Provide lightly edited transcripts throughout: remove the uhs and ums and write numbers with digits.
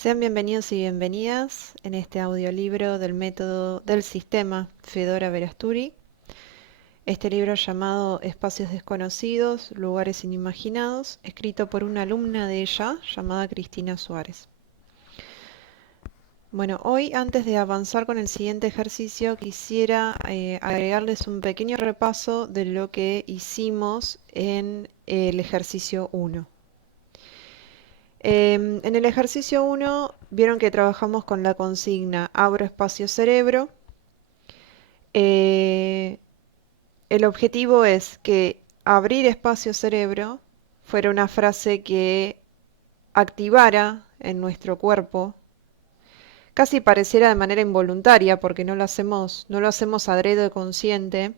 Sean bienvenidos y bienvenidas en este audiolibro del método del sistema Fedora Verasturi. Este libro llamado Espacios desconocidos, lugares inimaginados, escrito por una alumna de ella llamada Cristina Suárez. Bueno, hoy antes de avanzar con el siguiente ejercicio quisiera agregarles un pequeño repaso de lo que hicimos en el ejercicio 1. En el ejercicio 1 vieron que trabajamos con la consigna abro espacio cerebro. Eh, el objetivo es que abrir espacio cerebro fuera una frase que activara en nuestro cuerpo, casi pareciera de manera involuntaria porque no lo hacemos adrede consciente,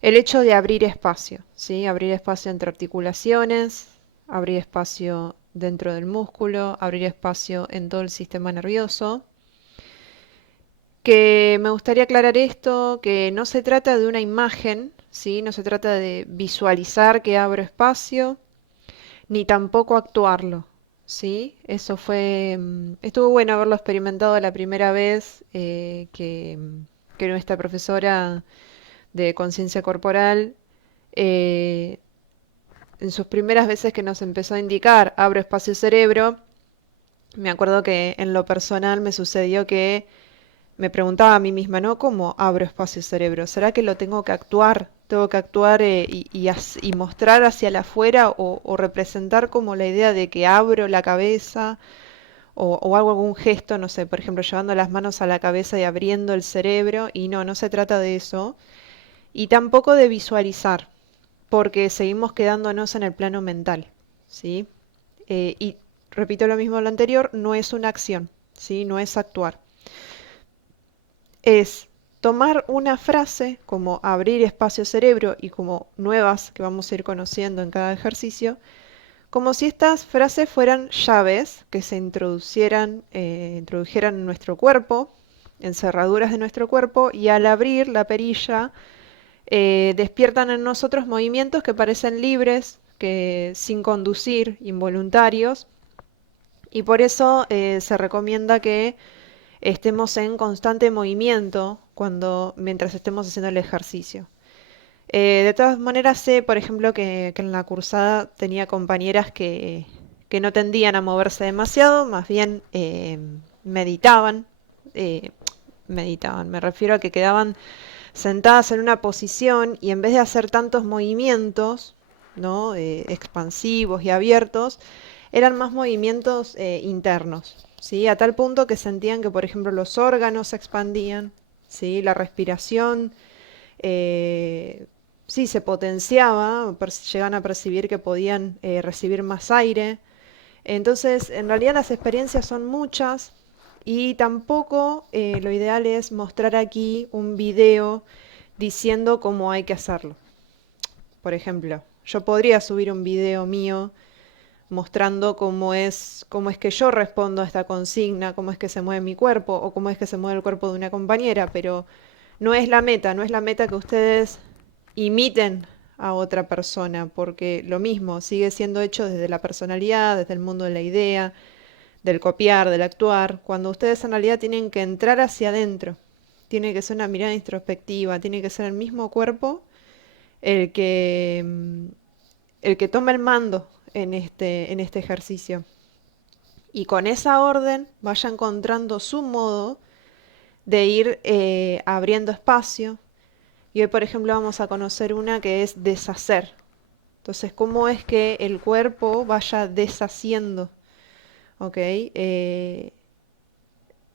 el hecho de abrir espacio, ¿sí? Abrir espacio entre articulaciones, abrir espacio dentro del músculo, abrir espacio en todo el sistema nervioso. Que me gustaría aclarar esto, que no se trata de una imagen, ¿sí? No se trata de visualizar que abro espacio, ni tampoco actuarlo, ¿sí? Estuvo bueno haberlo experimentado la primera vez que nuestra profesora de conciencia corporal, eh, en sus primeras veces que nos empezó a indicar abro espacio cerebro, me acuerdo que en lo personal me sucedió que me preguntaba a mí misma, ¿no? ¿Cómo abro espacio cerebro? ¿Será que lo tengo que actuar? ¿Tengo que actuar y mostrar hacia la afuera o representar como la idea de que abro la cabeza o hago algún gesto, no sé, por ejemplo, llevando las manos a la cabeza y abriendo el cerebro? Y no, no se trata de eso. Y tampoco de visualizar, porque seguimos quedándonos en el plano mental, ¿sí? Y repito lo mismo de lo anterior, no es una acción, ¿sí? No es actuar. Es tomar una frase como abrir espacio cerebro y como nuevas que vamos a ir conociendo en cada ejercicio, como si estas frases fueran llaves que se introdujeran en nuestro cuerpo, en cerraduras de nuestro cuerpo, y al abrir la perilla despiertan en nosotros movimientos que parecen libres, que sin conducir, involuntarios, y por eso se recomienda que estemos en constante movimiento mientras estemos haciendo el ejercicio. De todas maneras, sé, por ejemplo, que en la cursada tenía compañeras que no tendían a moverse demasiado, más bien meditaban. eh, Meditaban, me refiero a que quedaban sentadas en una posición y en vez de hacer tantos movimientos, ¿no? Expansivos y abiertos, eran más movimientos internos, ¿sí? A tal punto que sentían que, por ejemplo, los órganos se expandían, ¿sí? La respiración, eh, sí, se potenciaba, llegan a percibir que podían recibir más aire. Entonces, en realidad las experiencias son muchas y tampoco lo ideal es mostrar aquí un video diciendo cómo hay que hacerlo. Por ejemplo, yo podría subir un video mío mostrando cómo es que yo respondo a esta consigna, cómo es que se mueve mi cuerpo o cómo es que se mueve el cuerpo de una compañera, pero no es la meta que ustedes imiten a otra persona, porque lo mismo sigue siendo hecho desde la personalidad, desde el mundo de la idea, del copiar, del actuar, cuando ustedes en realidad tienen que entrar hacia adentro. Tiene que ser una mirada introspectiva, tiene que ser el mismo cuerpo el que, mm, el que toma el mando en este ejercicio. Y con esa orden vaya encontrando su modo de ir abriendo espacio. Y hoy, por ejemplo, vamos a conocer una que es deshacer. Entonces, ¿cómo es que el cuerpo vaya deshaciendo? ¿Ok?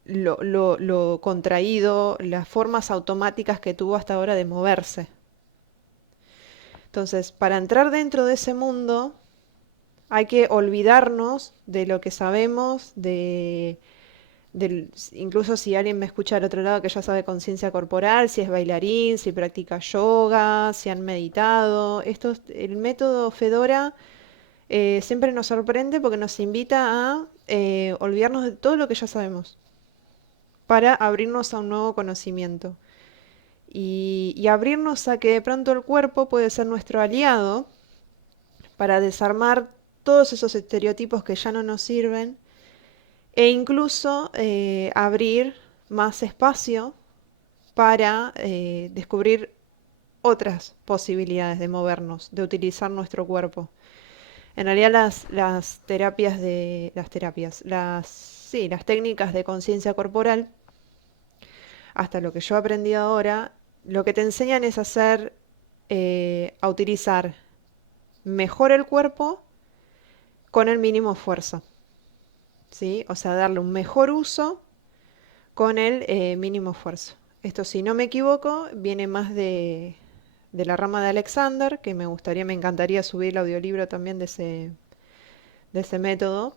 Lo contraído, las formas automáticas que tuvo hasta ahora de moverse. Entonces, para entrar dentro de ese mundo, hay que olvidarnos de lo que sabemos, incluso si alguien me escucha al otro lado que ya sabe conciencia corporal, si es bailarín, si practica yoga, si han meditado. El método Fedora siempre nos sorprende porque nos invita a olvidarnos de todo lo que ya sabemos para abrirnos a un nuevo conocimiento y abrirnos a que de pronto el cuerpo puede ser nuestro aliado para desarmar todos esos estereotipos que ya no nos sirven e incluso abrir más espacio para descubrir otras posibilidades de movernos, de utilizar nuestro cuerpo. En realidad las terapias sí, las técnicas de conciencia corporal, hasta lo que yo he aprendido ahora, lo que te enseñan es a utilizar mejor el cuerpo con el mínimo esfuerzo, ¿sí? O sea, darle un mejor uso con el mínimo esfuerzo. Esto, si no me equivoco, viene más de la rama de Alexander, que me encantaría subir el audiolibro también de ese método.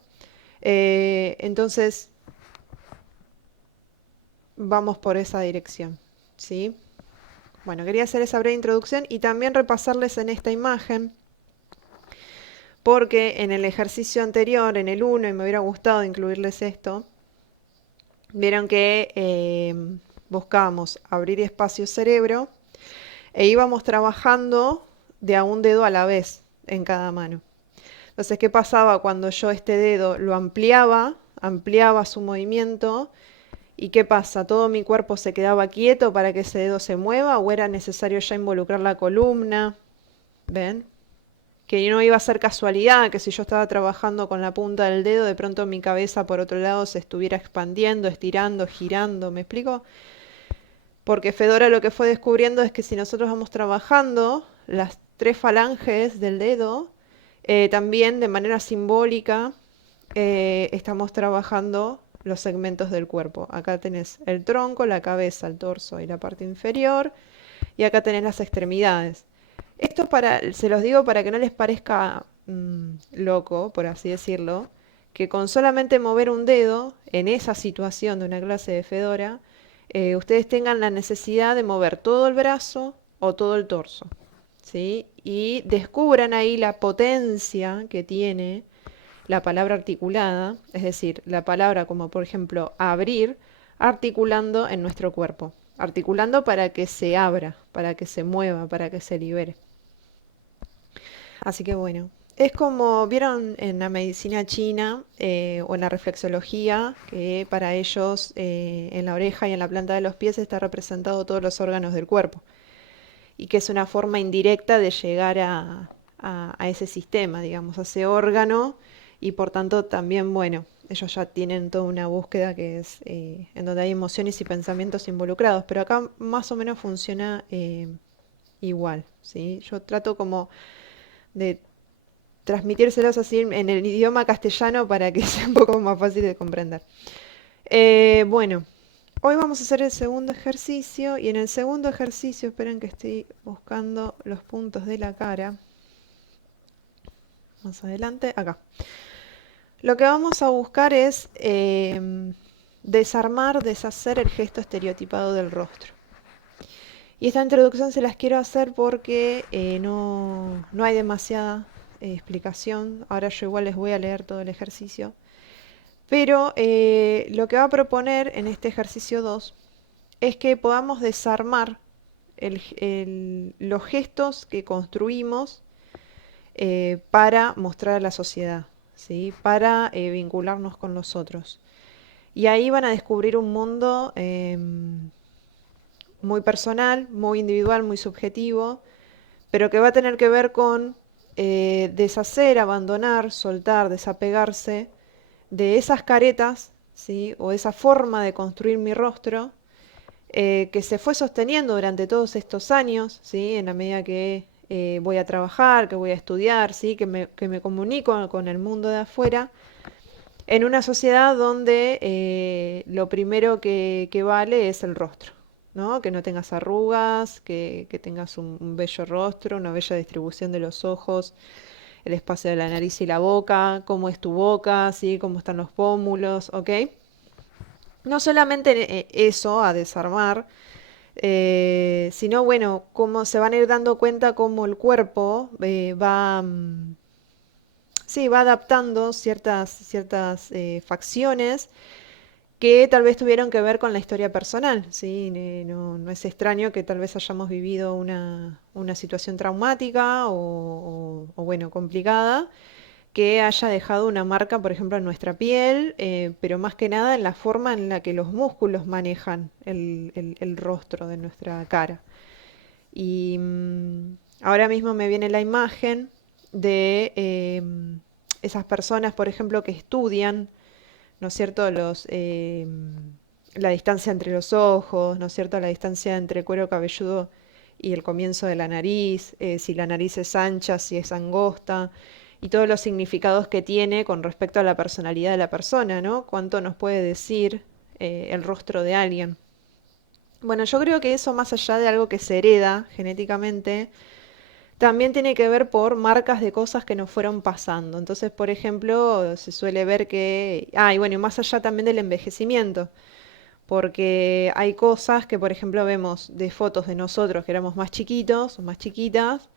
Entonces, vamos por esa dirección, ¿sí? Bueno, quería hacer esa breve introducción y también repasarles en esta imagen, porque en el ejercicio anterior, en el uno, y me hubiera gustado incluirles esto, vieron que buscábamos abrir espacio cerebro e íbamos trabajando de a un dedo a la vez en cada mano. Entonces, ¿qué pasaba cuando yo este dedo lo ampliaba su movimiento? ¿Y qué pasa? ¿Todo mi cuerpo se quedaba quieto para que ese dedo se mueva o era necesario ya involucrar la columna? ¿Ven? Que no iba a ser casualidad que si yo estaba trabajando con la punta del dedo, de pronto mi cabeza por otro lado se estuviera expandiendo, estirando, girando. ¿Me explico? Porque Fedora lo que fue descubriendo es que si nosotros vamos trabajando las tres falanges del dedo, también de manera simbólica estamos trabajando los segmentos del cuerpo. Acá tenés el tronco, la cabeza, el torso y la parte inferior, y acá tenés las extremidades. Esto se los digo para que no les parezca loco, por así decirlo, que con solamente mover un dedo en esa situación de una clase de Fedora, ustedes tengan la necesidad de mover todo el brazo o todo el torso, ¿sí? Y descubran ahí la potencia que tiene la palabra articulada, es decir, la palabra como por ejemplo abrir, articulando en nuestro cuerpo, articulando para que se abra, para que se mueva, para que se libere. Así que bueno, es como vieron en la medicina china o en la reflexología, que para ellos en la oreja y en la planta de los pies está representado todos los órganos del cuerpo y que es una forma indirecta de llegar a ese sistema, digamos, a ese órgano y por tanto también, bueno, ellos ya tienen toda una búsqueda que es en donde hay emociones y pensamientos involucrados, pero acá más o menos funciona igual, ¿sí? Yo trato como de transmitírselos así en el idioma castellano para que sea un poco más fácil de comprender. Bueno, hoy vamos a hacer el segundo ejercicio y en el segundo ejercicio, esperen que estoy buscando los puntos de la cara. Más adelante, acá. Lo que vamos a buscar es desarmar, deshacer el gesto estereotipado del rostro. Y esta introducción se las quiero hacer porque no hay demasiada explicación. Ahora yo igual les voy a leer todo el ejercicio. Pero lo que va a proponer en este ejercicio 2 es que podamos desarmar los gestos que construimos para mostrar a la sociedad, ¿sí? Para vincularnos con los otros. Y ahí van a descubrir un mundo muy personal, muy individual, muy subjetivo, pero que va a tener que ver con deshacer, abandonar, soltar, desapegarse de esas caretas, ¿sí? O esa forma de construir mi rostro que se fue sosteniendo durante todos estos años, ¿sí? En la medida que voy a trabajar, que voy a estudiar, ¿sí? Que me comunico con el mundo de afuera, en una sociedad donde lo primero que vale es el rostro, ¿no? Que no tengas arrugas, que tengas un bello rostro, una bella distribución de los ojos, el espacio de la nariz y la boca, cómo es tu boca, ¿sí? Cómo están los pómulos, ¿ok? No solamente eso a desarmar, sino bueno, cómo se van a ir dando cuenta cómo el cuerpo sí, va adaptando ciertas facciones que tal vez tuvieron que ver con la historia personal, ¿sí? No es extraño que tal vez hayamos vivido una situación traumática o bueno, complicada, que haya dejado una marca, por ejemplo, en nuestra piel, pero más que nada en la forma en la que los músculos manejan el rostro de nuestra cara. Y ahora mismo me viene la imagen de esas personas, por ejemplo, que estudian, ¿no es cierto?, la distancia entre los ojos, ¿no es cierto?, la distancia entre el cuero cabelludo y el comienzo de la nariz, si la nariz es ancha, si es angosta, y todos los significados que tiene con respecto a la personalidad de la persona, ¿no? Cuánto nos puede decir el rostro de alguien. Bueno, yo creo que eso, más allá de algo que se hereda genéticamente, también tiene que ver por marcas de cosas que nos fueron pasando. Entonces, por ejemplo, se suele ver que... Ah, y bueno, y más allá también del envejecimiento, porque hay cosas que, por ejemplo, vemos de fotos de nosotros que éramos más chiquitos o más chiquitas,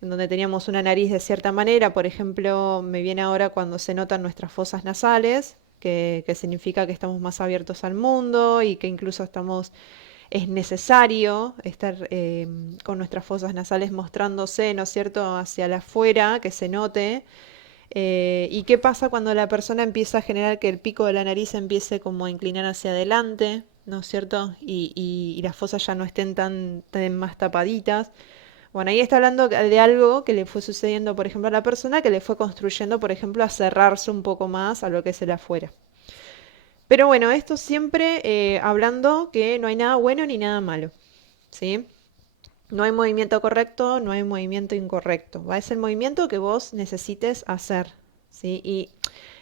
en donde teníamos una nariz de cierta manera. Por ejemplo, me viene ahora cuando se notan nuestras fosas nasales, que significa que estamos más abiertos al mundo y que incluso es necesario estar con nuestras fosas nasales mostrándose, ¿no es cierto?, hacia la afuera, que se note. ¿Y qué pasa cuando la persona empieza a generar que el pico de la nariz empiece como a inclinar hacia adelante, ¿no es cierto? Y las fosas ya no estén tan más tapaditas. Bueno, ahí está hablando de algo que le fue sucediendo, por ejemplo, a la persona que le fue construyendo, por ejemplo, a cerrarse un poco más a lo que es el afuera. Pero bueno, esto siempre hablando que no hay nada bueno ni nada malo, ¿sí? No hay movimiento correcto, no hay movimiento incorrecto. Va, es el movimiento que vos necesites hacer, ¿sí? Y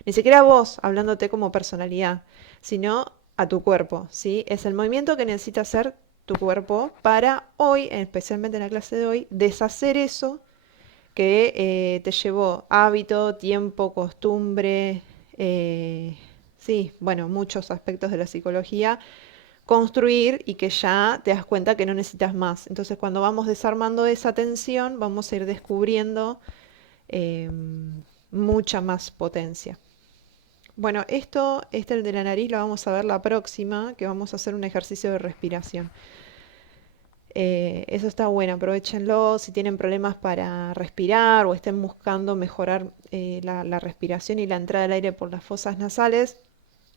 ni siquiera vos, hablándote como personalidad, sino a tu cuerpo, ¿sí? Es el movimiento que necesita hacer tu cuerpo para hoy, especialmente en la clase de hoy, deshacer eso que te llevó hábito, tiempo, costumbre, sí, bueno, muchos aspectos de la psicología, construir y que ya te das cuenta que no necesitas más. Entonces, cuando vamos desarmando esa tensión, vamos a ir descubriendo eh, mucha más potencia. Bueno, el de la nariz, lo vamos a ver la próxima, que vamos a hacer un ejercicio de respiración. Eso está bueno, aprovechenlo si tienen problemas para respirar o estén buscando mejorar la respiración y la entrada del aire por las fosas nasales.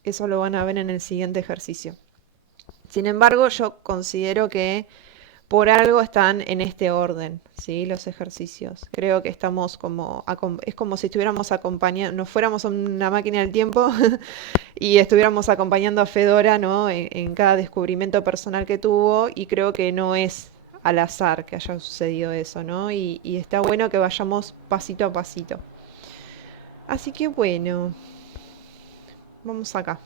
Eso lo van a ver en el siguiente ejercicio. Sin embargo, yo considero que por algo están en este orden, ¿sí? Los ejercicios. Creo que estamos es como si estuviéramos acompañando, nos fuéramos a una máquina del tiempo y estuviéramos acompañando a Fedora, ¿no? En cada descubrimiento personal que tuvo, y creo que no es al azar que haya sucedido eso, ¿no? Y está bueno que vayamos pasito a pasito. Así que bueno, vamos acá.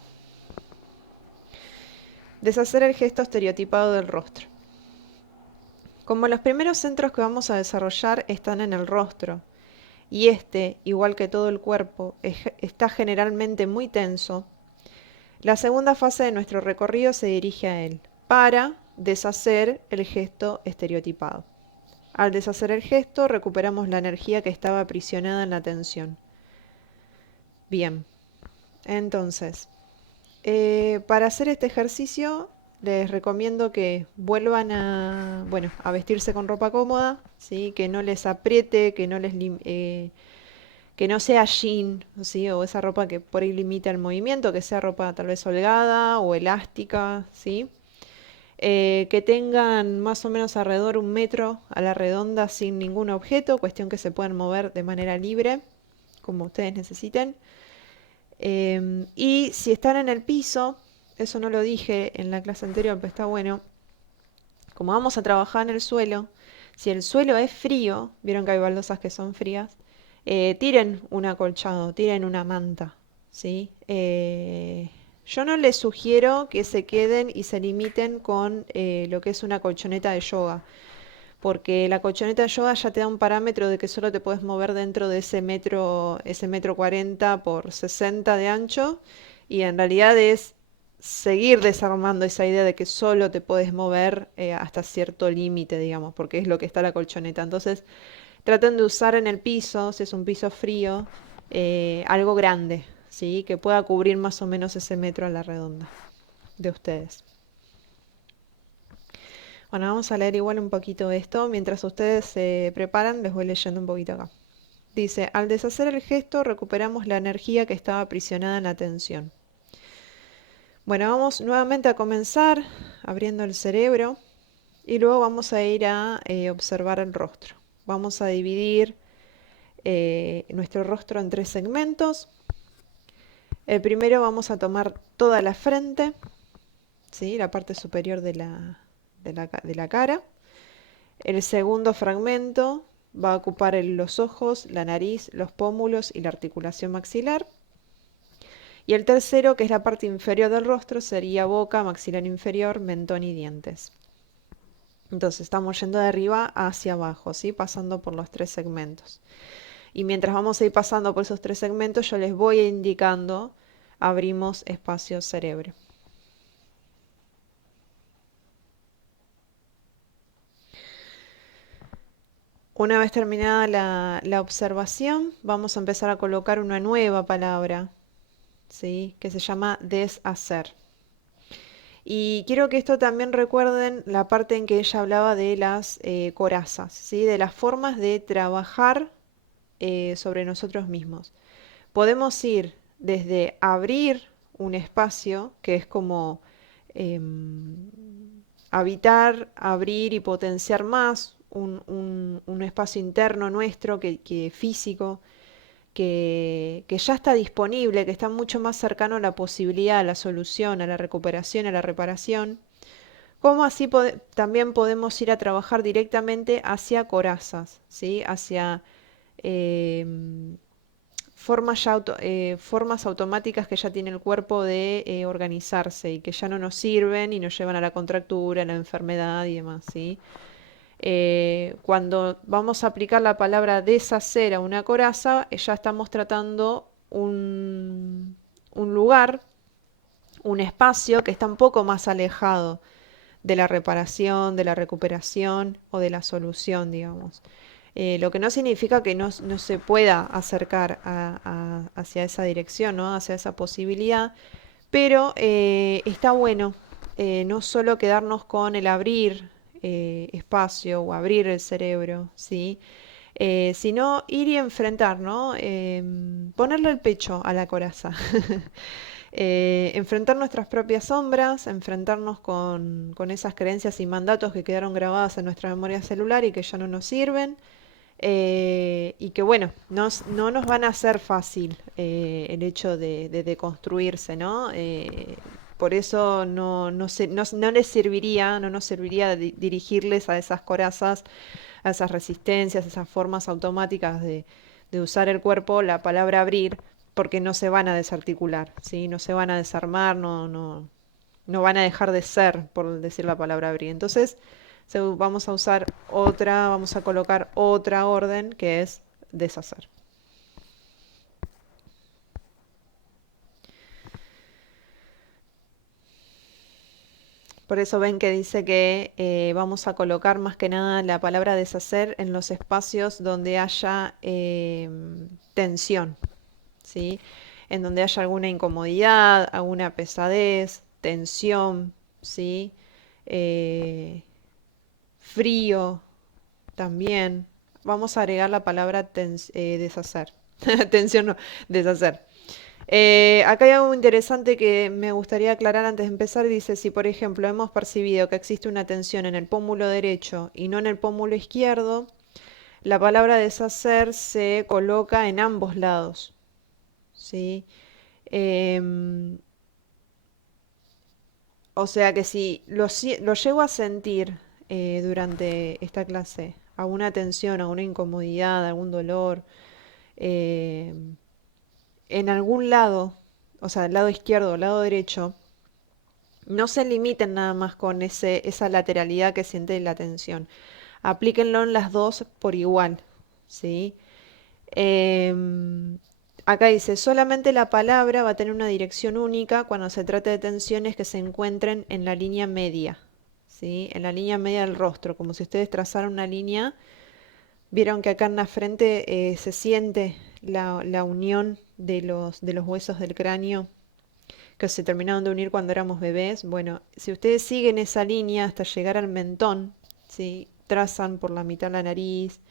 Deshacer el gesto estereotipado del rostro. Como los primeros centros que vamos a desarrollar están en el rostro, y este, igual que todo el cuerpo, está generalmente muy tenso, la segunda fase de nuestro recorrido se dirige a él, para deshacer el gesto estereotipado. Al deshacer el gesto, recuperamos la energía que estaba aprisionada en la tensión. Bien, entonces, para hacer este ejercicio, les recomiendo que vuelvan bueno, a vestirse con ropa cómoda, ¿sí? Que no les apriete, que no sea jean, ¿sí? O esa ropa que por ahí limita el movimiento, que sea ropa tal vez holgada o elástica, ¿sí? Que tengan más o menos alrededor 1 metro a la redonda sin ningún objeto, cuestión que se puedan mover de manera libre, como ustedes necesiten. Y si están en el piso, eso no lo dije en la clase anterior, pero está bueno, como vamos a trabajar en el suelo, si el suelo es frío, vieron que hay baldosas que son frías, tiren un acolchado, tiren una manta, ¿sí? Yo no les sugiero que se queden y se limiten con lo que es una colchoneta de yoga, porque la colchoneta de yoga ya te da un parámetro de que solo te puedes mover dentro de ese metro 40 por 60 de ancho, y en realidad es seguir desarmando esa idea de que solo te puedes mover hasta cierto límite, digamos, porque es lo que está la colchoneta. Entonces, traten de usar en el piso, si es un piso frío, algo grande, ¿sí? Que pueda cubrir más o menos ese metro a la redonda de ustedes. Bueno, vamos a leer igual un poquito esto. Mientras ustedes se preparan, les voy leyendo un poquito acá. Dice, al deshacer el gesto recuperamos la energía que estaba aprisionada en la tensión. Bueno, vamos nuevamente a comenzar abriendo el cerebro y luego vamos a ir a observar el rostro. Vamos a dividir nuestro rostro en 3 segmentos. El primero vamos a tomar toda la frente, ¿sí? La parte superior de la cara. El segundo fragmento va a ocupar los ojos, la nariz, los pómulos y la articulación maxilar. Y el tercero, que es la parte inferior del rostro, sería boca, maxilar inferior, mentón y dientes. Entonces estamos yendo de arriba hacia abajo, ¿sí? Pasando por los 3 segmentos. Y mientras vamos a ir pasando por esos 3 segmentos, yo les voy indicando, abrimos espacio cerebro. Una vez terminada la observación, vamos a empezar a colocar una nueva palabra, ¿sí? Que se llama deshacer. Y quiero que esto también recuerden la parte en que ella hablaba de las corazas, ¿sí? De las formas de trabajar sobre nosotros mismos. Podemos ir desde abrir un espacio, que es como em, habitar, abrir y potenciar más un espacio interno nuestro que físico, que ya está disponible, que está mucho más cercano a la posibilidad, a la solución, a la recuperación, a la reparación. Como así también podemos ir a trabajar directamente hacia corazas, ¿sí? Hacia em, formas automáticas que ya tiene el cuerpo de organizarse y que ya no nos sirven y nos llevan a la contractura, a la enfermedad y demás, ¿sí? Cuando vamos a aplicar la palabra deshacer a una coraza, ya estamos tratando un lugar, un espacio que está un poco más alejado de la reparación, de la recuperación o de la solución, digamos. Lo que no significa que no se pueda acercar hacia esa dirección, ¿no? Hacia esa posibilidad, pero está bueno no solo quedarnos con el abrir espacio o abrir el cerebro, ¿sí? Sino ir y enfrentar, ¿no? Ponerle el pecho a la coraza. Enfrentar nuestras propias sombras, enfrentarnos con esas creencias y mandatos que quedaron grabadas en nuestra memoria celular y que ya no nos sirven. Y que bueno, no nos van a hacer fácil el hecho de construirse, ¿no? Por eso no les serviría, no nos serviría dirigirles a esas corazas, a esas resistencias, esas formas automáticas de usar el cuerpo, la palabra abrir, porque no se van a desarticular, ¿sí? No se van a desarmar, no van a dejar de ser, por decir la palabra abrir. Entonces, vamos a usar vamos a colocar otra orden que es deshacer. Por eso ven que dice que vamos a colocar más que nada la palabra deshacer en los espacios donde haya tensión, ¿sí? En donde haya alguna incomodidad, alguna pesadez, tensión, ¿sí? Eh, frío también. Vamos a agregar la palabra deshacer. Tensión no, deshacer. Acá hay algo interesante que me gustaría aclarar antes de empezar. Dice, si por ejemplo hemos percibido que existe una tensión en el pómulo derecho y no en el pómulo izquierdo, la palabra deshacer se coloca en ambos lados, ¿sí? Em, o sea que si lo llego a sentir durante esta clase, alguna tensión, alguna incomodidad, algún dolor, em, en algún lado, o sea, el lado izquierdo o el lado derecho, no se limiten nada más con esa lateralidad que siente la tensión. Aplíquenlo en las dos por igual, ¿sí? Em, Acá dice, solamente la palabra va a tener una dirección única cuando se trate de tensiones que se encuentren en la línea media, ¿sí? En la línea media del rostro, como si ustedes trazaran una línea. Vieron que acá en la frente se siente la unión de los huesos del cráneo que se terminaron de unir cuando éramos bebés. Bueno, si ustedes siguen esa línea hasta llegar al mentón, ¿sí? Trazan por la mitad la nariz,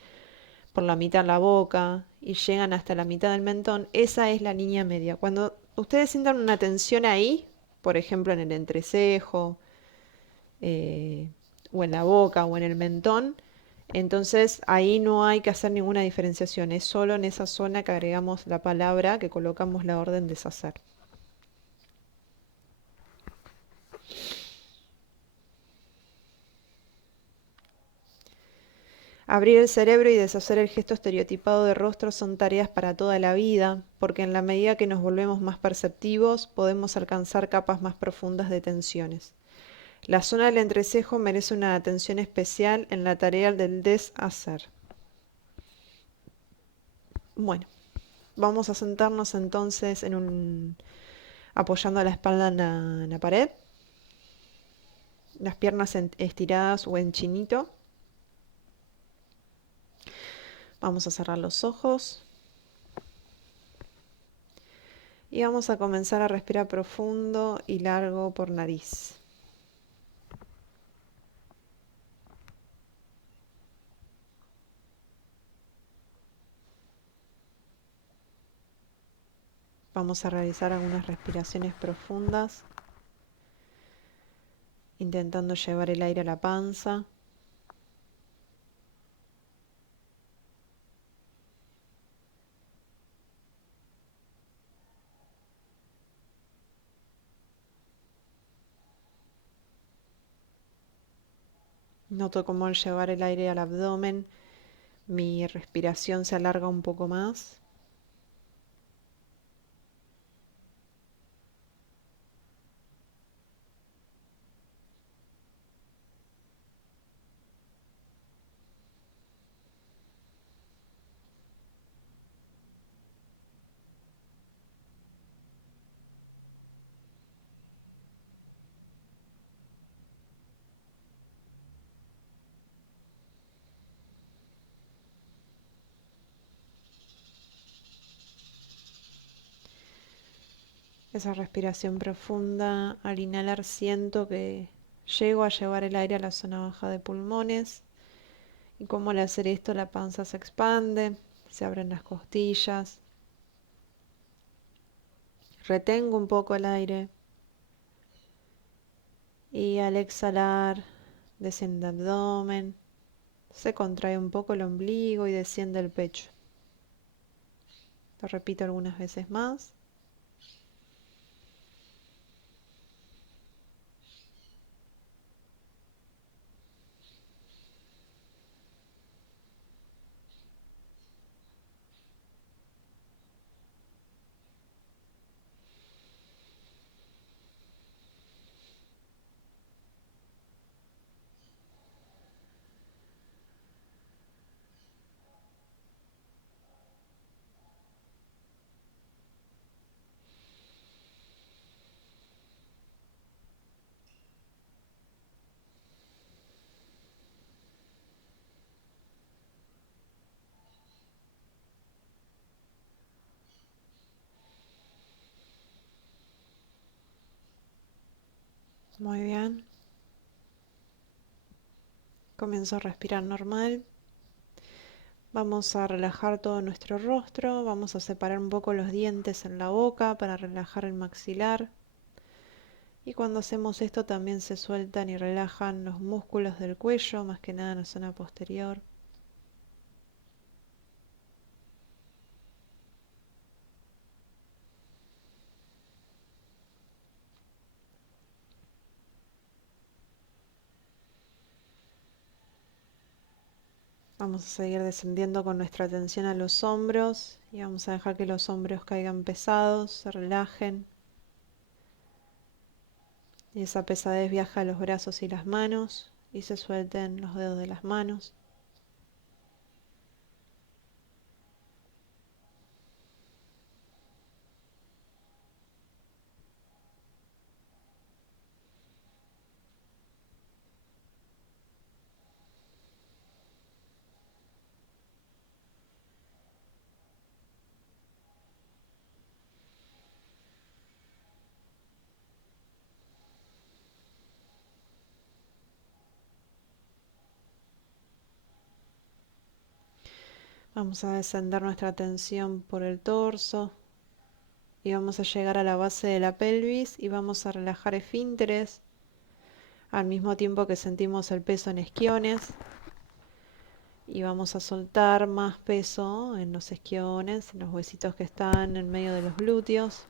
por la mitad la boca y llegan hasta la mitad del mentón, esa es la línea media. Cuando ustedes sientan una tensión ahí, por ejemplo en el entrecejo, eh, o en la boca o en el mentón, entonces ahí no hay que hacer ninguna diferenciación, es solo en esa zona que agregamos la palabra, que colocamos la orden deshacer. Abrir el cerebro y deshacer el gesto estereotipado de rostro son tareas para toda la vida, porque en la medida que nos volvemos más perceptivos, podemos alcanzar capas más profundas de tensiones. La zona del entrecejo merece una atención especial en la tarea del deshacer. Bueno, vamos a sentarnos entonces apoyando la espalda en la pared, las piernas estiradas o en chinito. Vamos a cerrar los ojos y vamos a comenzar a respirar profundo y largo por nariz. Vamos a realizar algunas respiraciones profundas, intentando llevar el aire a la panza. Noto cómo al llevar el aire al abdomen, mi respiración se alarga un poco más. Esa respiración profunda, al inhalar siento que llego a llevar el aire a la zona baja de pulmones y como al hacer esto la panza se expande, se abren las costillas, retengo un poco el aire y al exhalar desciende el abdomen, se contrae un poco el ombligo y desciende el pecho. Lo repito algunas veces más. Muy bien. Comienzo a respirar normal. Vamos a relajar todo nuestro rostro, vamos a separar un poco los dientes en la boca para relajar el maxilar. Y cuando hacemos esto también se sueltan y relajan los músculos del cuello, más que nada en la zona posterior. Vamos a seguir descendiendo con nuestra atención a los hombros y vamos a dejar que los hombros caigan pesados, se relajen. Y esa pesadez viaja a los brazos y las manos y se suelten los dedos de las manos. Vamos a descender nuestra atención por el torso y vamos a llegar a la base de la pelvis y vamos a relajar esfínteres al mismo tiempo que sentimos el peso en isquiones y vamos a soltar más peso en los isquiones, en los huesitos que están en medio de los glúteos.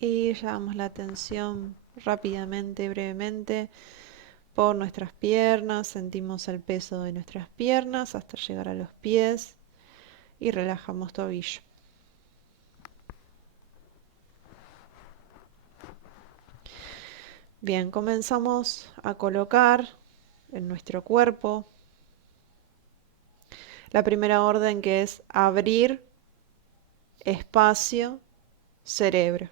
Y llevamos la atención rápidamente, brevemente, por nuestras piernas. Sentimos el peso de nuestras piernas hasta llegar a los pies y relajamos tobillo. Bien, comenzamos a colocar en nuestro cuerpo la primera orden, que es abrir espacio, cerebro.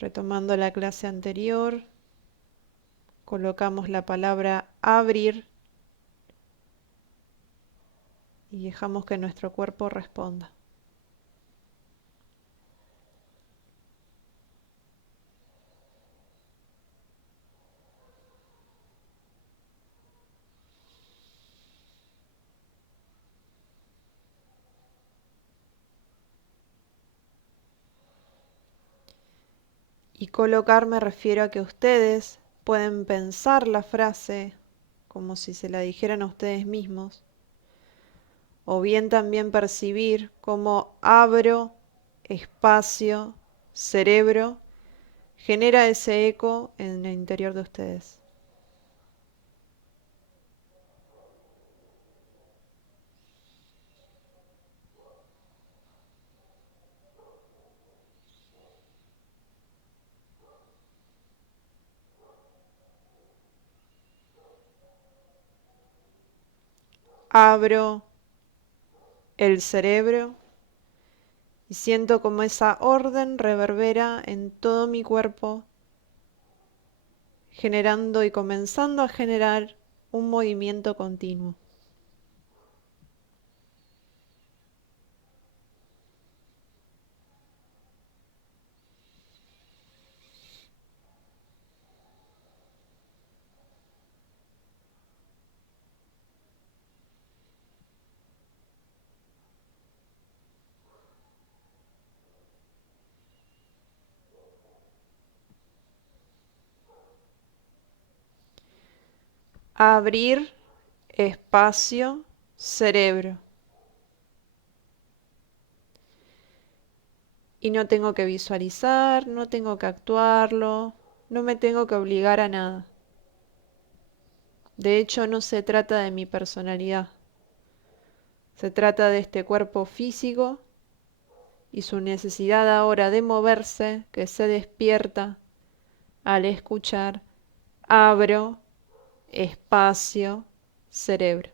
Retomando la clase anterior, colocamos la palabra abrir y dejamos que nuestro cuerpo responda. Y colocar me refiero a que ustedes pueden pensar la frase como si se la dijeran a ustedes mismos, o bien también percibir cómo abro espacio, cerebro, genera ese eco en el interior de ustedes. Abro el cerebro y siento como esa orden reverbera en todo mi cuerpo, generando y comenzando a generar un movimiento continuo. Abrir espacio, cerebro. Y no tengo que visualizar, no tengo que actuarlo, no me tengo que obligar a nada. De hecho, no se trata de mi personalidad. Se trata de este cuerpo físico y su necesidad ahora de moverse, que se despierta al escuchar abro espacio cerebro.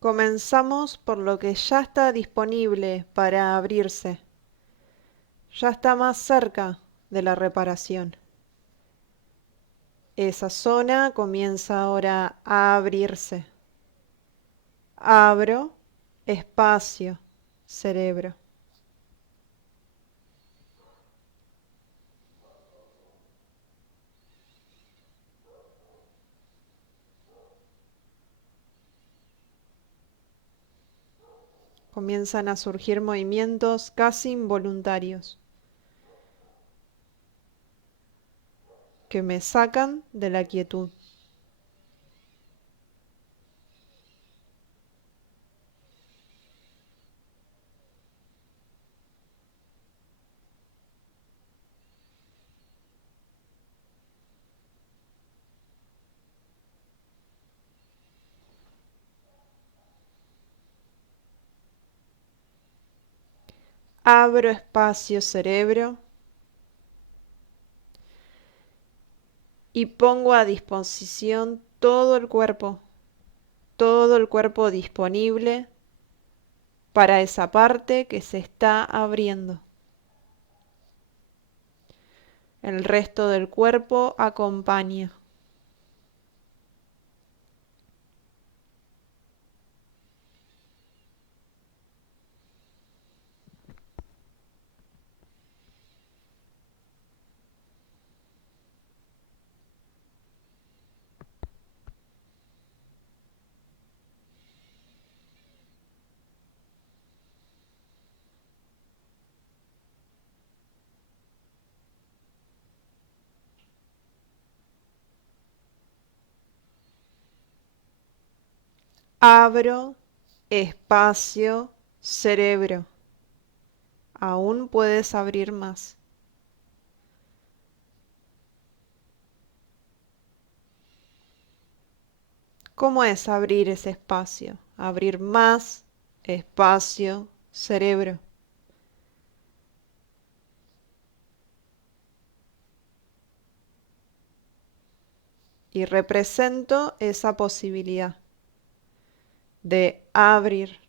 Comenzamos por lo que ya está disponible para abrirse. Ya está más cerca de la reparación. Esa zona comienza ahora a abrirse. Abro espacio cerebro. Comienzan a surgir movimientos casi involuntarios. que me sacan de la quietud. Abro espacio cerebro y pongo a disposición todo el cuerpo disponible para esa parte que se está abriendo. El resto del cuerpo acompaña. Abro espacio cerebro. Aún puedes abrir más. ¿Cómo es abrir ese espacio? Abrir más espacio cerebro. Y represento esa posibilidad de abrir.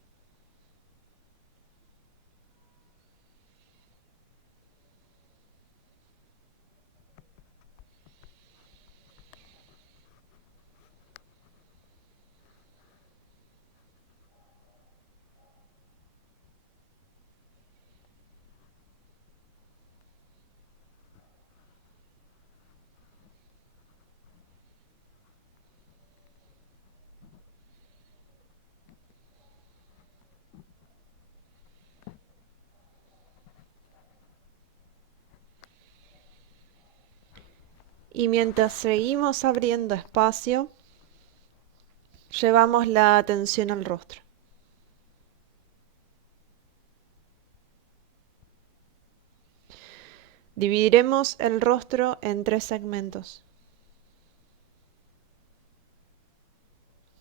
Y mientras seguimos abriendo espacio, llevamos la atención al rostro. Dividiremos el rostro en 3 segmentos.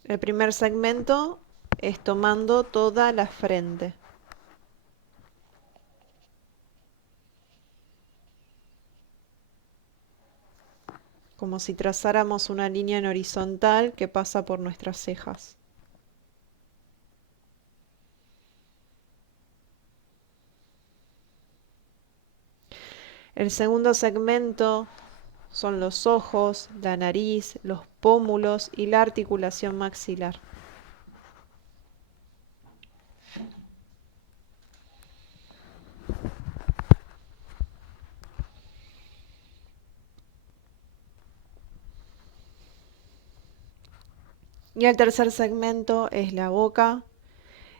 El primer segmento es tomando toda la frente. Como si trazáramos una línea en horizontal que pasa por nuestras cejas. El segundo segmento son los ojos, la nariz, los pómulos y la articulación maxilar. Y el tercer segmento es la boca,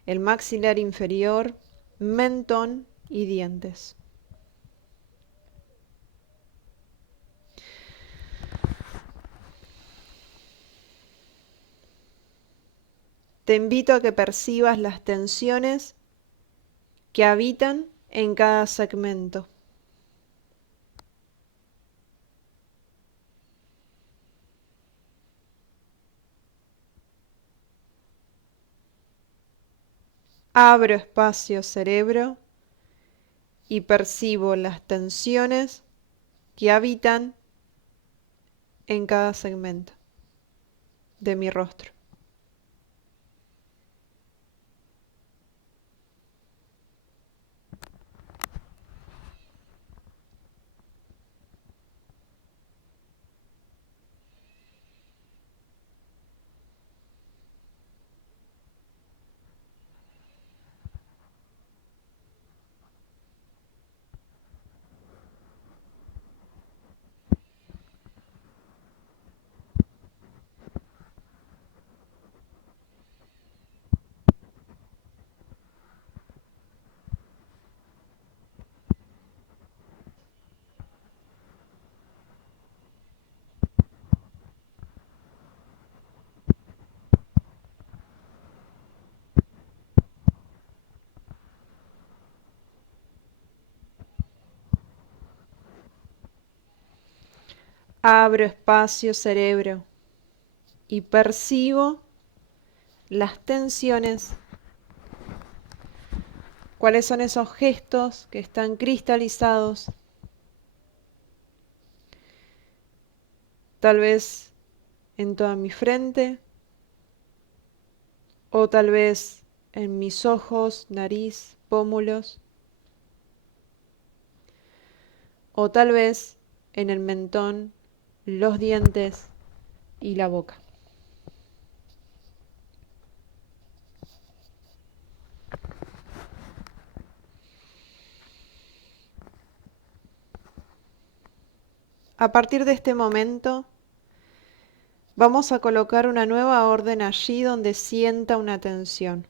el maxilar inferior, mentón y dientes. Te invito a que percibas las tensiones que habitan en cada segmento. Abro espacio cerebro y percibo las tensiones que habitan en cada segmento de mi rostro. Abro espacio, cerebro, y percibo las tensiones. ¿Cuáles son esos gestos que están cristalizados? Tal vez en toda mi frente, o tal vez en mis ojos, nariz, pómulos, o tal vez en el mentón, los dientes y la boca. A partir de este momento, vamos a colocar una nueva orden allí donde sienta una tensión.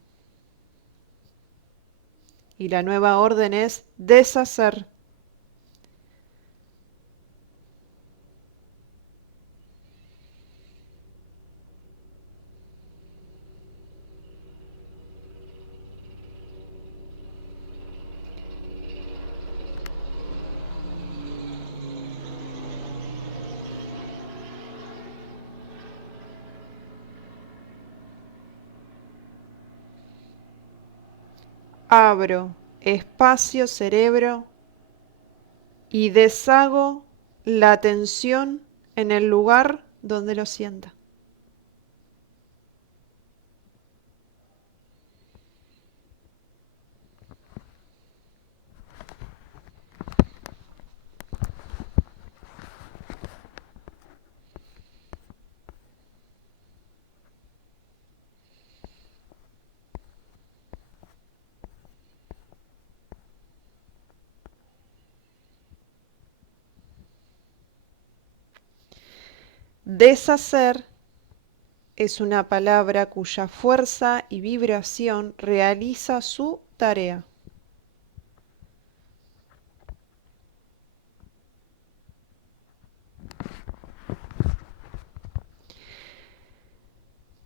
Y la nueva orden es deshacer. Abro espacio cerebro y deshago la tensión en el lugar donde lo sienta. Deshacer es una palabra cuya fuerza y vibración realiza su tarea.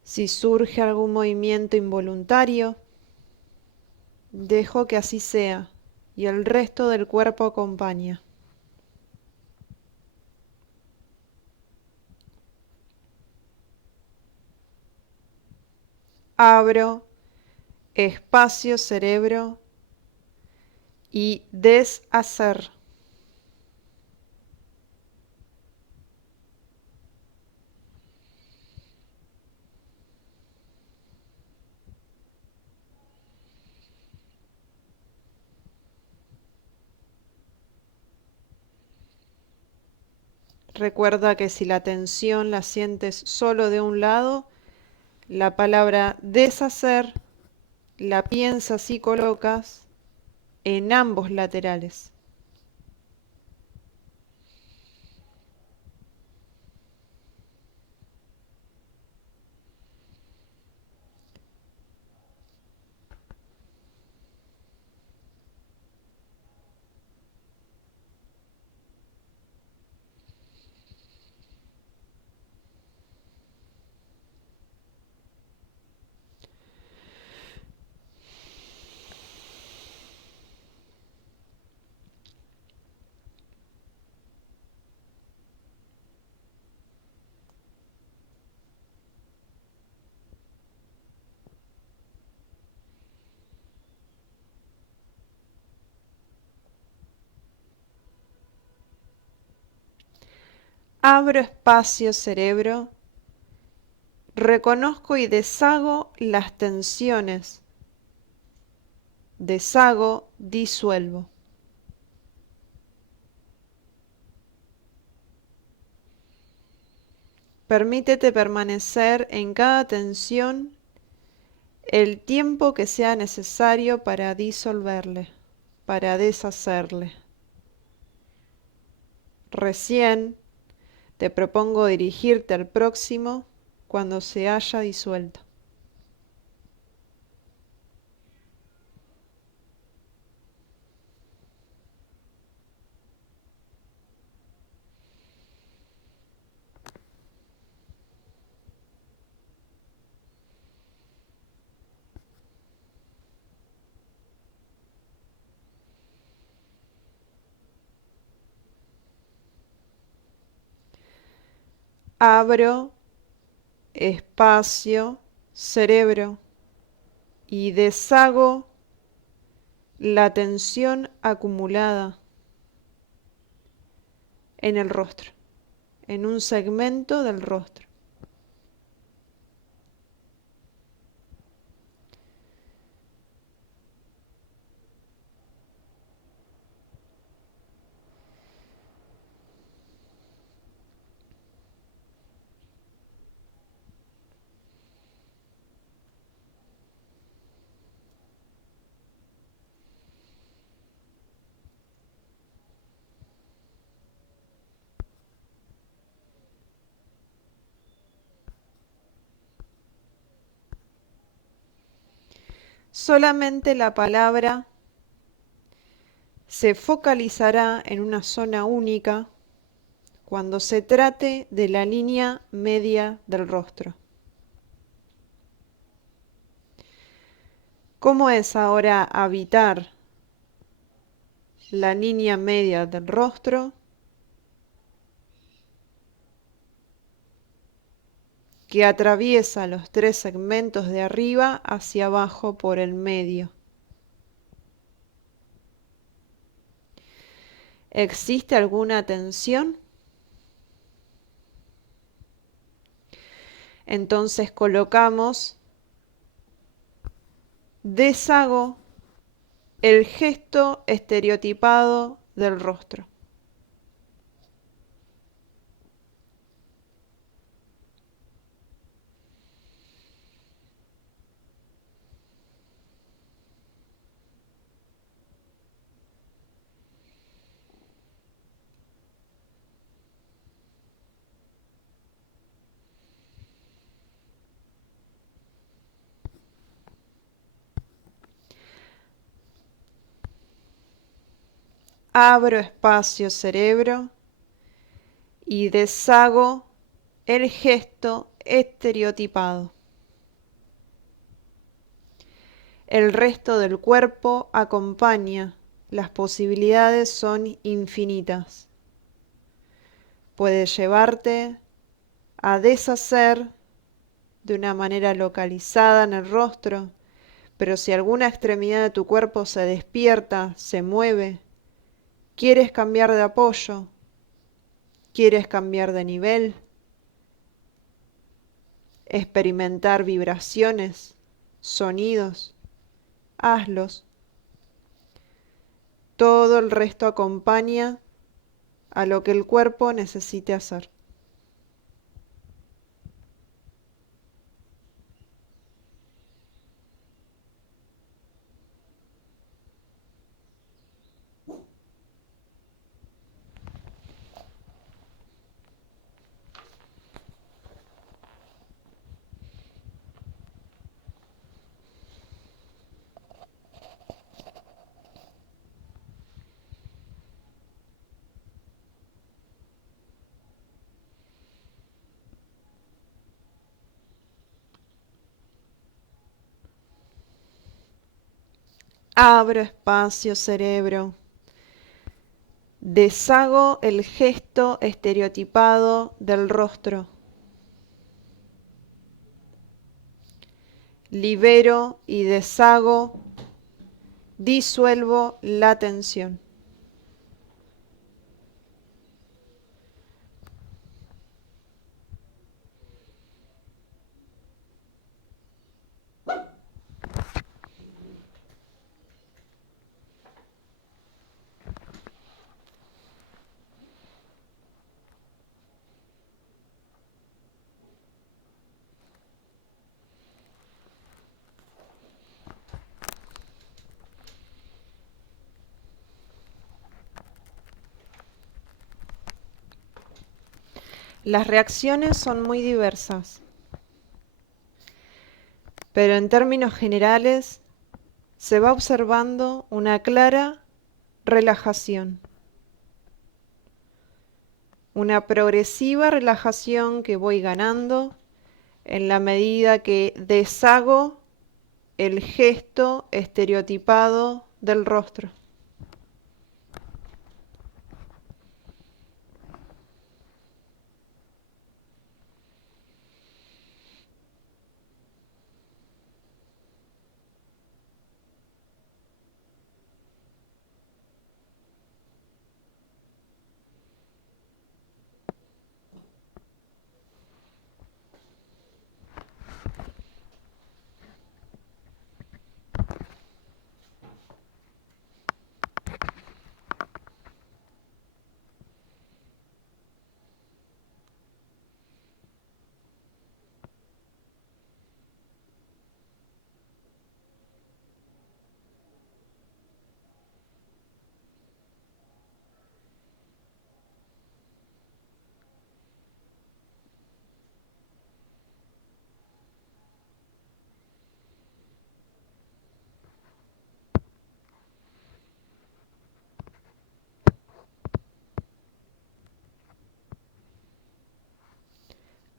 Si surge algún movimiento involuntario, dejo que así sea y el resto del cuerpo acompaña. Abro espacio cerebro y deshacer. Recuerda que si la tensión la sientes solo de un lado, la palabra deshacer la piensas y colocas en ambos laterales. Abro espacio cerebro, reconozco y deshago las tensiones. Deshago, disuelvo. Permítete permanecer en cada tensión el tiempo que sea necesario para disolverle, para deshacerle. Recién te propongo dirigirte al próximo cuando se haya disuelto. Abro espacio, cerebro, y deshago la tensión acumulada en el rostro, en un segmento del rostro. Solamente la palabra se focalizará en una zona única cuando se trate de la línea media del rostro. ¿Cómo es ahora habitar la línea media del rostro? Que atraviesa los tres segmentos de arriba hacia abajo por el medio. ¿Existe alguna tensión? Entonces colocamos, deshago el gesto estereotipado del rostro. Abro espacio cerebro y deshago el gesto estereotipado. El resto del cuerpo acompaña. Las posibilidades son infinitas. Puede llevarte a deshacer de una manera localizada en el rostro, pero si alguna extremidad de tu cuerpo se despierta, se mueve, quieres cambiar de apoyo, quieres cambiar de nivel, experimentar vibraciones, sonidos, hazlos. Todo el resto acompaña a lo que el cuerpo necesite hacer. Abro espacio cerebro. Deshago el gesto estereotipado del rostro. Libero y deshago, disuelvo la tensión. Las reacciones son muy diversas, pero en términos generales se va observando una clara relajación, una progresiva relajación que voy ganando en la medida que deshago el gesto estereotipado del rostro.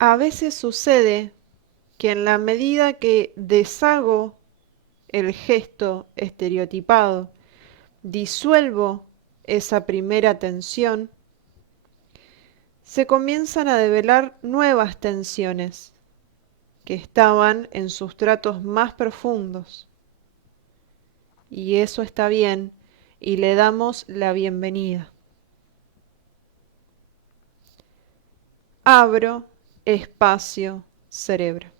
A veces sucede que en la medida que deshago el gesto estereotipado, disuelvo esa primera tensión, se comienzan a develar nuevas tensiones que estaban en sustratos más profundos. Y eso está bien y le damos la bienvenida. Abro espacio cerebro.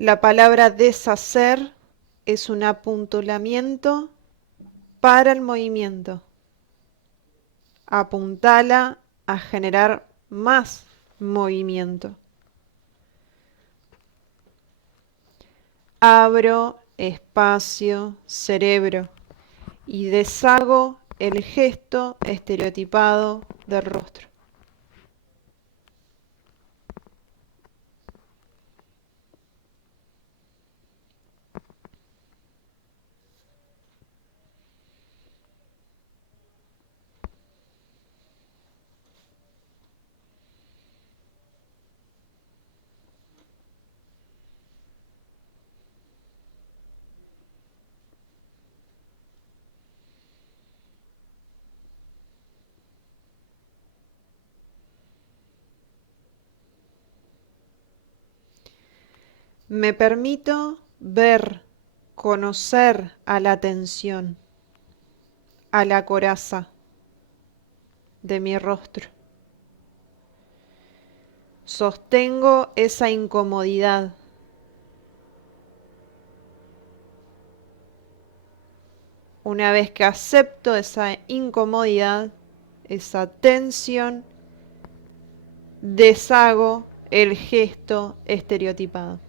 La palabra deshacer es un apuntulamiento para el movimiento. Apuntala a generar más movimiento. Abro espacio cerebro y deshago el gesto estereotipado del rostro. Me permito ver, conocer a la tensión, a la coraza de mi rostro. Sostengo esa incomodidad. Una vez que acepto esa incomodidad, esa tensión, deshago el gesto estereotipado.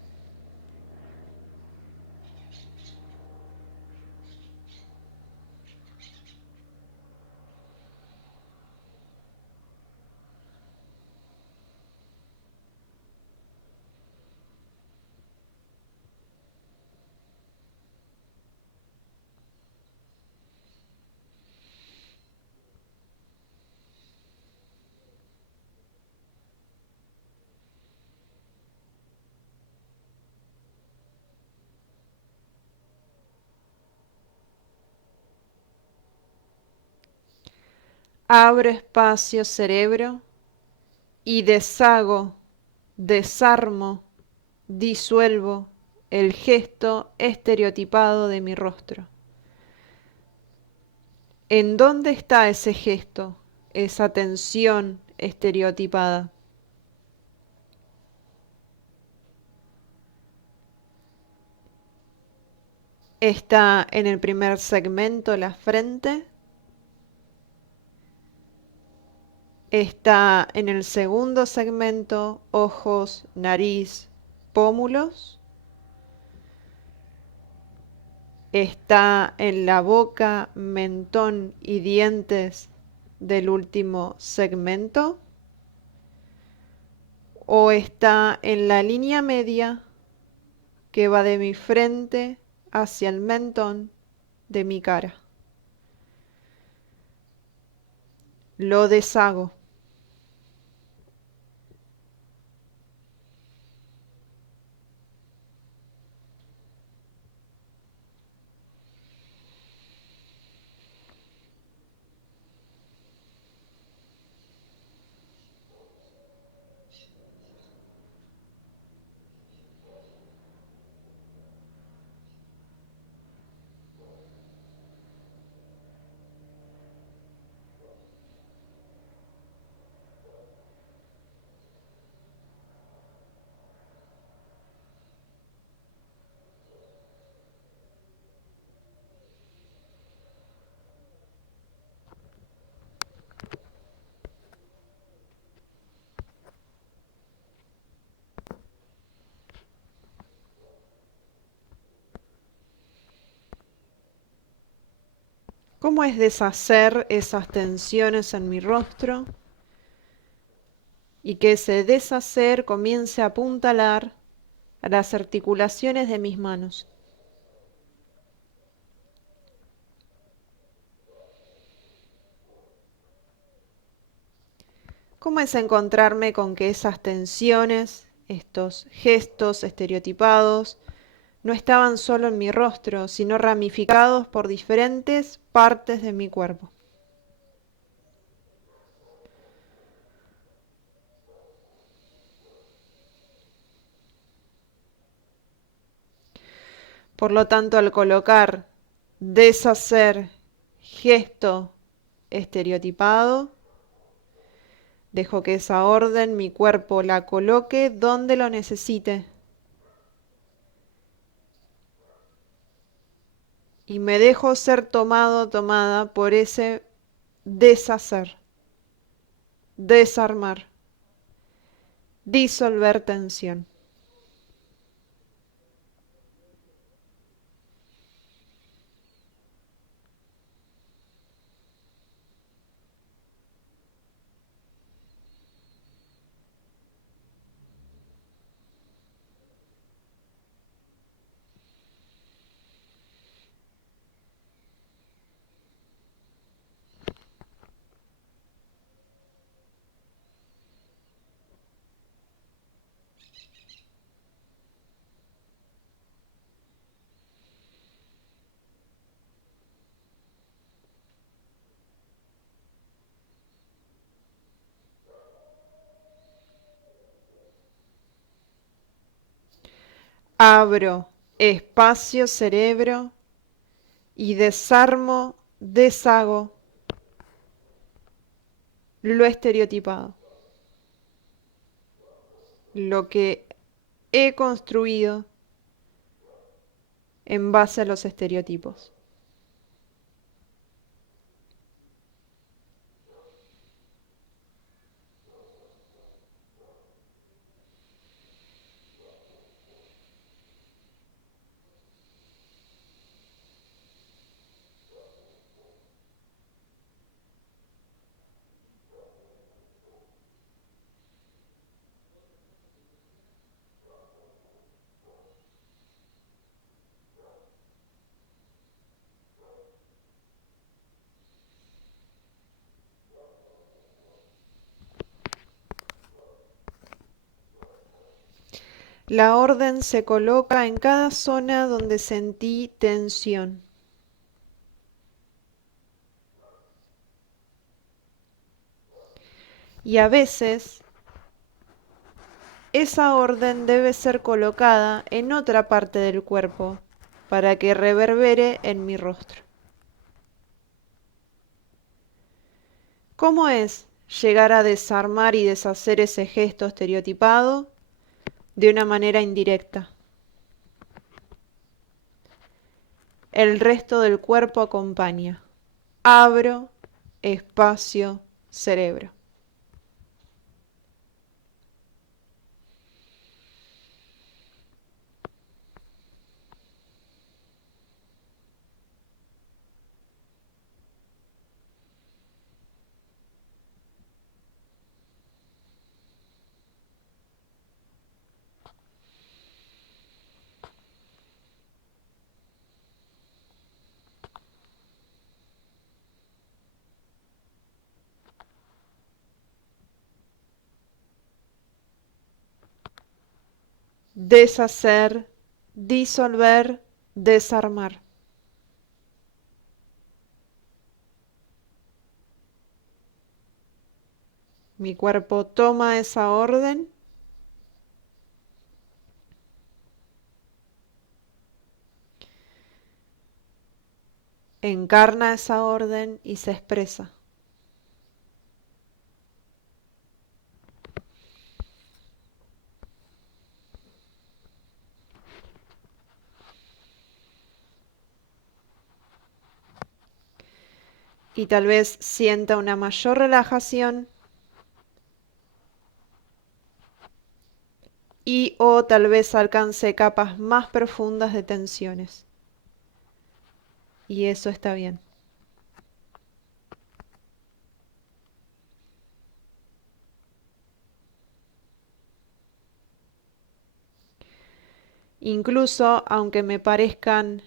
Abro espacio cerebro y deshago, desarmo, disuelvo el gesto estereotipado de mi rostro. ¿En dónde está ese gesto, esa tensión estereotipada? ¿Está en el primer segmento, la frente? ¿Está en el segundo segmento, ojos, nariz, pómulos? ¿Está en la boca, mentón y dientes del último segmento? ¿O está en la línea media que va de mi frente hacia el mentón de mi cara? Lo deshago. ¿Cómo es deshacer esas tensiones en mi rostro y que ese deshacer comience a apuntalar a las articulaciones de mis manos? ¿Cómo es encontrarme con que esas tensiones, estos gestos estereotipados, no estaban solo en mi rostro, sino ramificados por diferentes partes de mi cuerpo? Por lo tanto, al colocar deshacer gesto estereotipado, dejo que esa orden mi cuerpo la coloque donde lo necesite y me dejo ser tomado, tomada por ese deshacer, desarmar, disolver tensión. Abro espacio cerebro y desarmo, deshago lo estereotipado, lo que he construido en base a los estereotipos. La orden se coloca en cada zona donde sentí tensión. Y a veces esa orden debe ser colocada en otra parte del cuerpo para que reverbere en mi rostro. ¿Cómo es llegar a desarmar y deshacer ese gesto estereotipado de una manera indirecta? El resto del cuerpo acompaña. Abro espacio cerebro. Deshacer, disolver, desarmar. Mi cuerpo toma esa orden, encarna esa orden y se expresa. Y tal vez sienta una mayor relajación y o tal vez alcance capas más profundas de tensiones. Y eso está bien. Incluso aunque me parezcan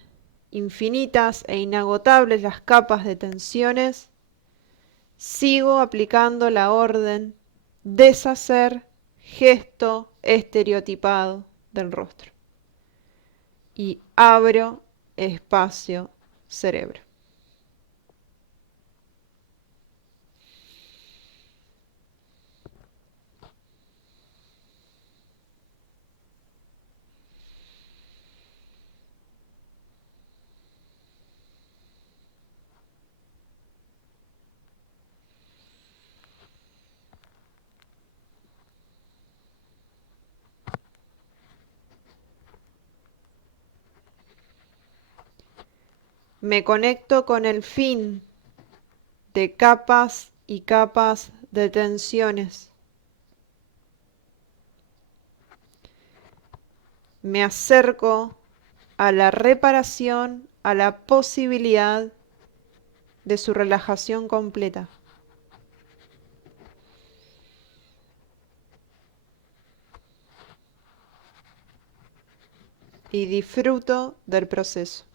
infinitas e inagotables las capas de tensiones, sigo aplicando la orden deshacer gesto estereotipado del rostro y abro espacio cerebro. Me conecto con el fin de capas y capas de tensiones. Me acerco a la reparación, a la posibilidad de su relajación completa. Y disfruto del proceso.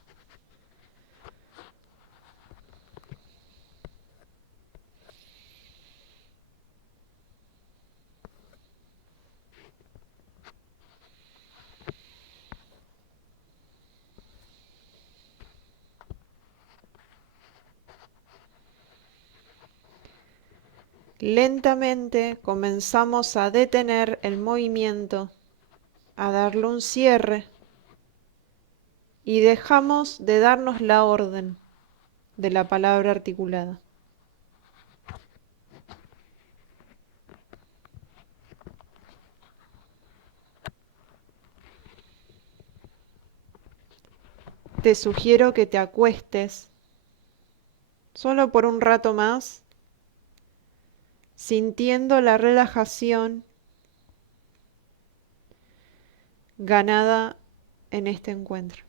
Lentamente comenzamos a detener el movimiento, a darle un cierre y dejamos de darnos la orden de la palabra articulada. Te sugiero que te acuestes solo por un rato más, sintiendo la relajación ganada en este encuentro.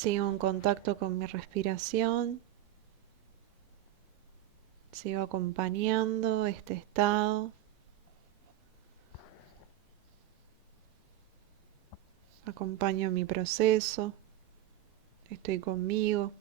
Sigo en contacto con mi respiración, sigo acompañando este estado, acompaño mi proceso, estoy conmigo.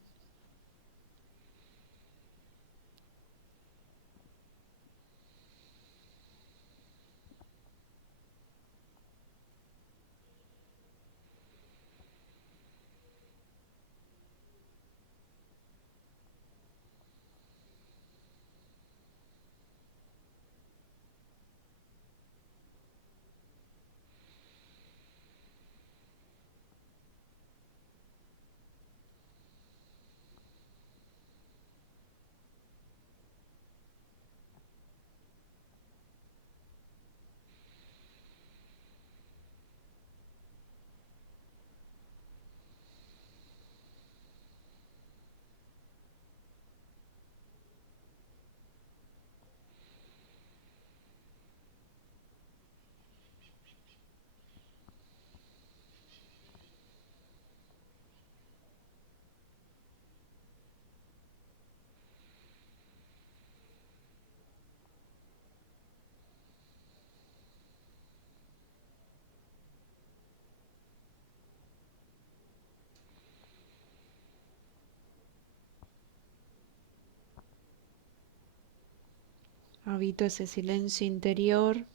Habito ese silencio interior.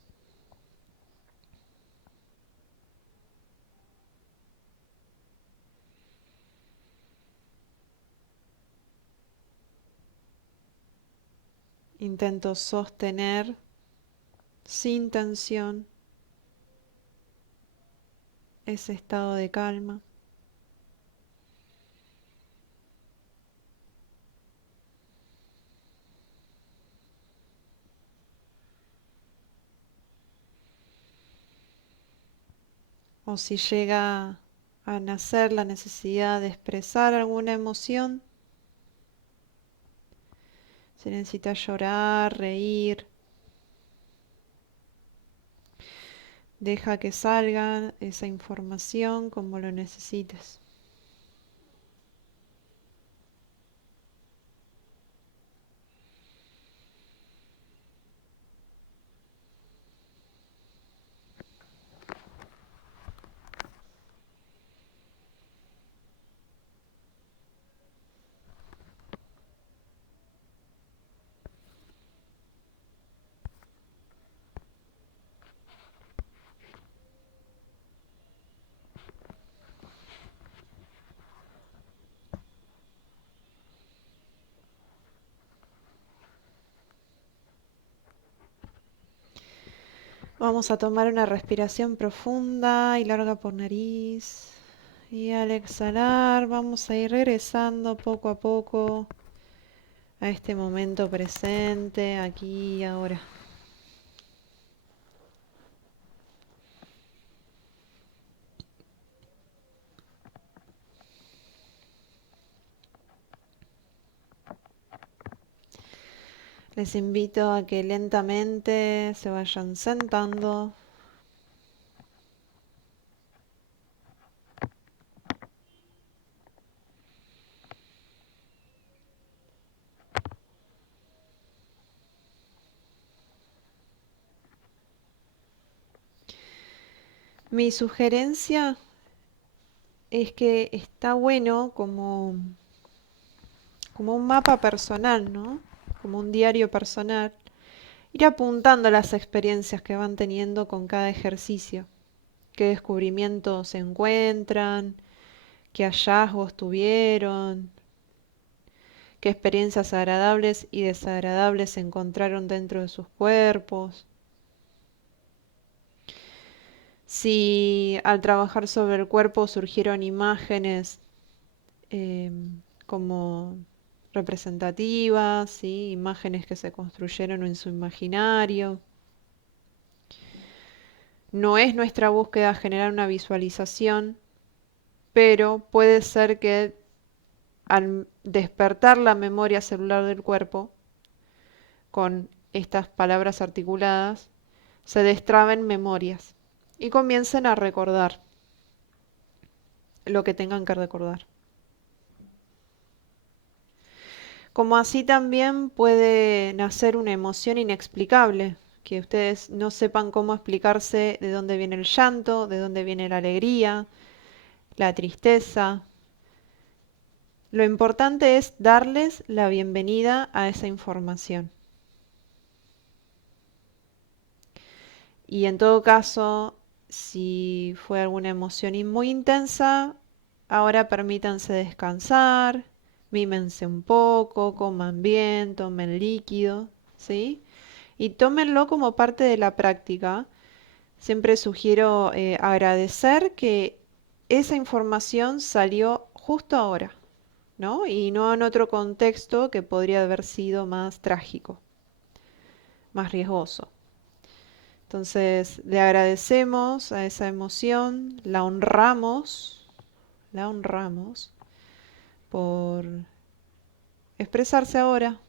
Intento sostener sin tensión ese estado de calma. O si llega a nacer la necesidad de expresar alguna emoción, si necesitas llorar, reír, deja que salga esa información como lo necesites. Vamos a tomar una respiración profunda y larga por nariz. Y al exhalar vamos a ir regresando poco a poco a este momento presente, aquí y ahora. Les invito a que lentamente se vayan sentando. Mi sugerencia es que está bueno como un mapa personal, ¿no? Como un diario personal, ir apuntando las experiencias que van teniendo con cada ejercicio, qué descubrimientos se encuentran, qué hallazgos tuvieron, qué experiencias agradables y desagradables se encontraron dentro de sus cuerpos. Si al trabajar sobre el cuerpo surgieron imágenes eh, como representativas, ¿sí? Imágenes que se construyeron en su imaginario. No es nuestra búsqueda generar una visualización, pero puede ser que al despertar la memoria celular del cuerpo con estas palabras articuladas, se destraben memorias y comiencen a recordar lo que tengan que recordar. Como así también puede nacer una emoción inexplicable, que ustedes no sepan cómo explicarse de dónde viene el llanto, de dónde viene la alegría, la tristeza. Lo importante es darles la bienvenida a esa información. Y en todo caso, si fue alguna emoción muy intensa, ahora permítanse descansar, mímense un poco, coman bien, tomen líquido, ¿sí? Y tómenlo como parte de la práctica. Siempre sugiero agradecer que esa información salió justo ahora, ¿no? Y no en otro contexto que podría haber sido más trágico, más riesgoso. Entonces, le agradecemos a esa emoción, la honramos por expresarse ahora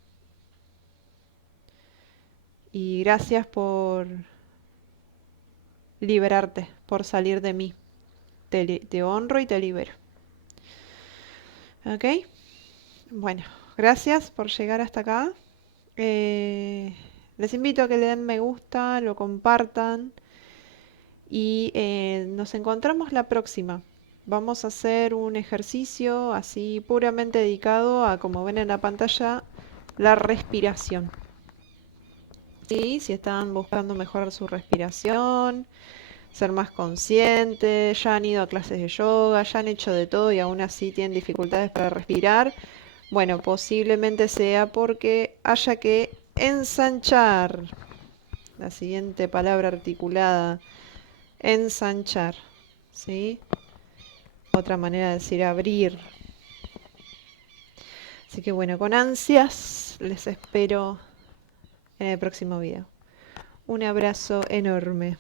y gracias por liberarte, por salir de mí. Te honro y te libero. ¿Ok? Bueno, gracias por llegar hasta acá. Les invito a que le den me gusta, lo compartan y nos encontramos la próxima. Vamos a hacer un ejercicio así puramente dedicado a, como ven en la pantalla, la respiración. ¿Sí? Si están buscando mejorar su respiración, ser más conscientes, ya han ido a clases de yoga, ya han hecho de todo y aún así tienen dificultades para respirar, bueno, posiblemente sea porque haya que ensanchar. La siguiente palabra articulada, ensanchar, ¿sí? Otra manera de decir abrir. Así que bueno, con ansias les espero en el próximo video. Un abrazo enorme.